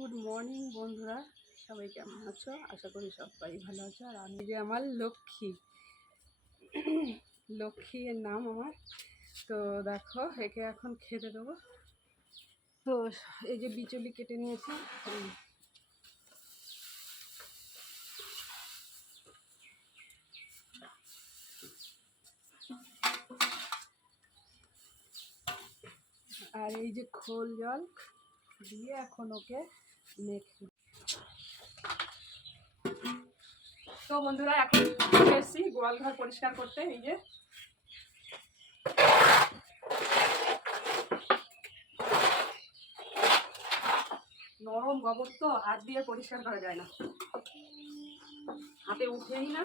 Good morning বন্ধুরা, সবাই কেমন আছো? আশা করি সবাই ভালো আছো। আর আমি যে আমার লক্ষ্মী লক্ষ্মী এর নাম আমার। তো দেখো, একে এখন খেতে দেবো। তো এই যে বিচুলি কেটে নিয়েছি। আর এই যে খোল জল দিয়ে এখন ওকে মেখে। তো বন্ধুরা, এখন এসেছি গোয়াল ঘর পরিষ্কার করতে। এই যে নরম গোবর, তো হাত দিয়ে পরিষ্কার করা যায় না, হাতে উঠেই না।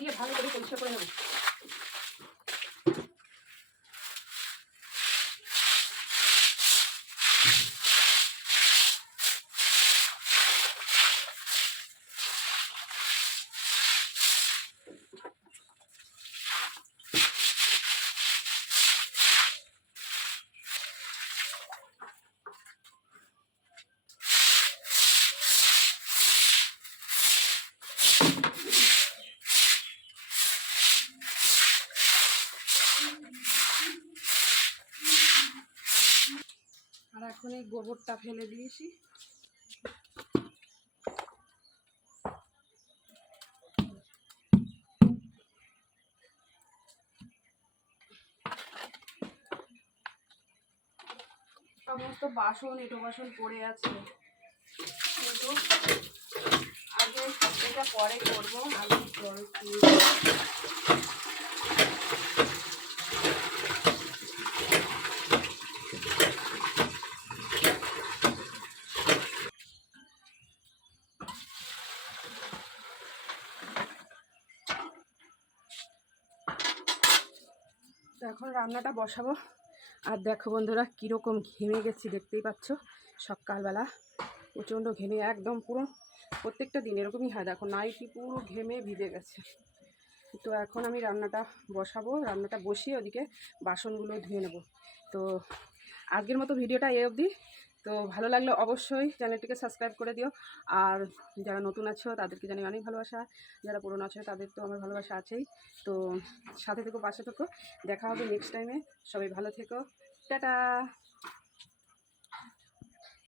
দিয়ে ভালো করে পরিষ্কার করে নেব। আর এখন এই গোবরটা ফেলে দিয়েছি। সমস্ত বাসন, এঁটো বাসন পড়ে আছে, কিন্তু আগে এটা পরে করবো। আগে জল এখন রান্নাটা বসাবো। আর দেখো বন্ধুরা, কীরকম ঘেমে গেছি দেখতেই পাচ্ছ। সকালবেলা প্রচণ্ড ঘেমে একদম পুরো, প্রত্যেকটা দিন এরকমই হয়। দেখো নাইটি পুরো ঘেমে ভিজে গেছে। তো এখন আমি রান্নাটা বসাবো। রান্নাটা বসিয়ে ওদিকে বাসনগুলো ধুয়ে নেব। তো আজকের মতো ভিডিওটা এই অবধি। তো ভালো লাগলে অবশ্যই চ্যানেলটিকে সাবস্ক্রাইব করে দিও। আর যারা নতুন আছো তাদেরকে জানি অনেক ভালোবাসা, যারা পুরনো আছো তাদের তো আমার ভালোবাসা আছেই। তো সাথে থেকো, পাশে থেকো। দেখা হবে নেক্সট টাইমে। সবাই ভালো থেকো, টাটা।